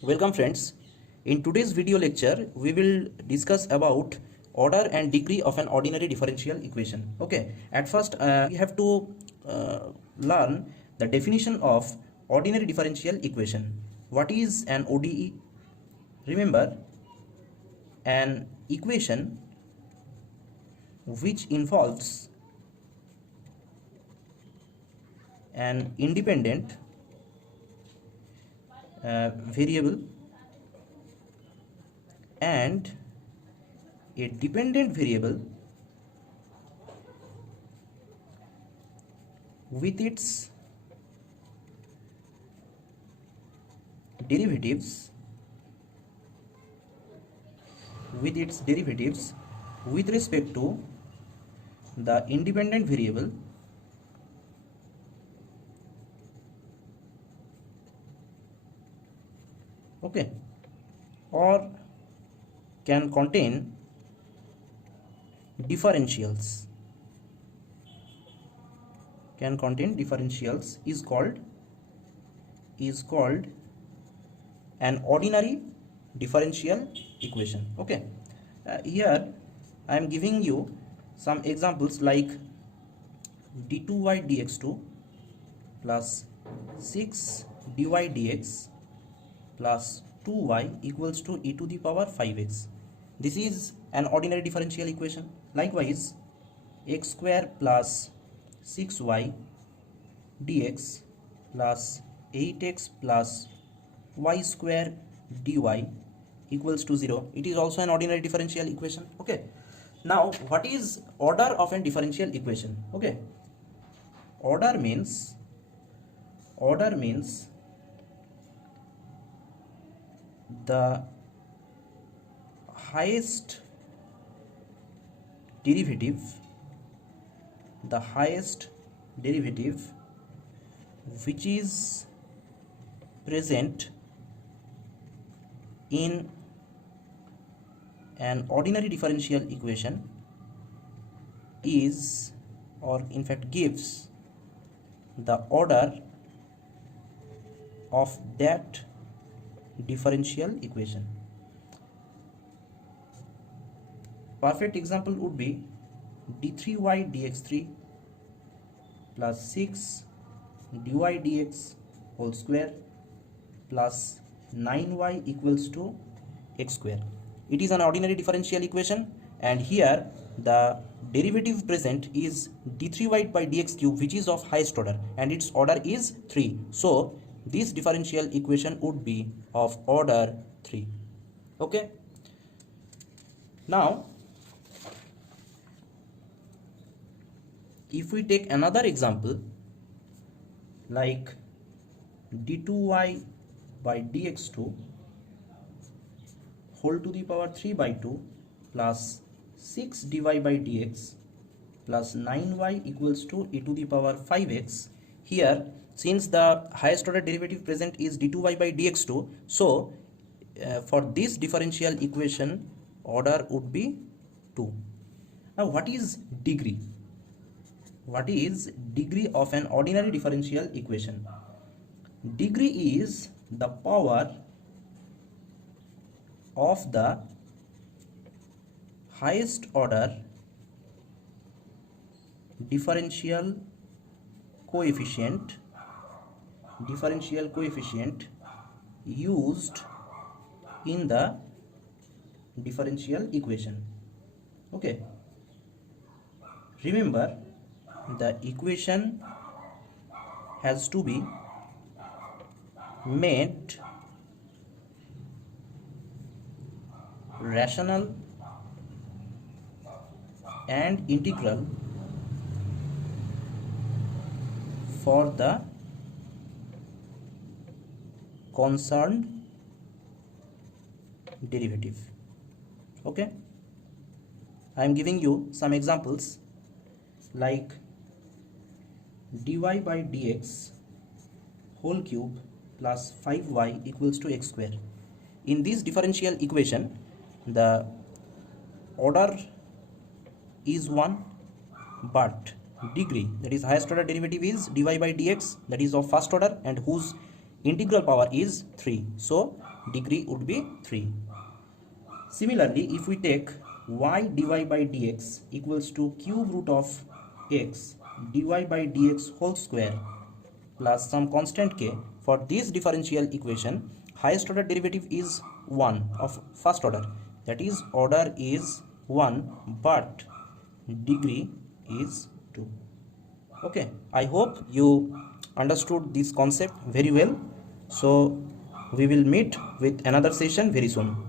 Welcome friends. In today's video lecture, we will discuss about order and degree of an ordinary differential equation. Okay. At first, we have to learn the definition of ordinary differential equation. What is an ODE? Remember, an equation which involves an independent variable and a dependent variable with its derivatives with respect to the independent variable okay, or can contain differentials is called an ordinary differential equation. Okay. Here I am giving you some examples like d2y dx2 plus 6 dy dx plus 2y equals to e to the power 5x. This is an ordinary differential equation. Likewise, x square plus 6y dx plus 8x plus y square dy equals to 0. It is also an ordinary differential equation. Okay. Now, what is order of a differential equation? Okay. Order means the highest derivative which is present in an ordinary differential equation is, or in fact gives, the order of that differential equation. Perfect example would be d3y dx3 plus 6 dy dx whole square plus 9y equals to x square. It is an ordinary differential equation, and here the derivative present is d3y by dx cube, which is of highest order, and its order is 3. So this differential equation would be of order 3. Okay. Now, if we take another example like d2y by dx2 whole to the power 3 by 2 plus 6 dy by dx plus 9y equals to e to the power 5x. Here, since the highest order derivative present is d2y by dx2, so for this differential equation order would be 2. Now, what is degree? What is degree of an ordinary differential equation? Degree is the power of the highest order differential coefficient used in the differential equation. Okay. Remember, the equation has to be made rational and integral for the concerned derivative. Okay. I am giving you some examples like dy by dx whole cube plus 5y equals to x square. In this differential equation, the order is 1, but degree, that is highest order derivative, is dy by dx, that is of first order, and whose integral power is 3. So degree would be 3. Similarly, if we take y dy by dx equals to cube root of x dy by dx whole square plus some constant k, for this differential equation, highest order derivative is 1 of first order, that is order is 1 but degree is 2. Okay, I hope you understood this concept very well. So we will meet with another session very soon.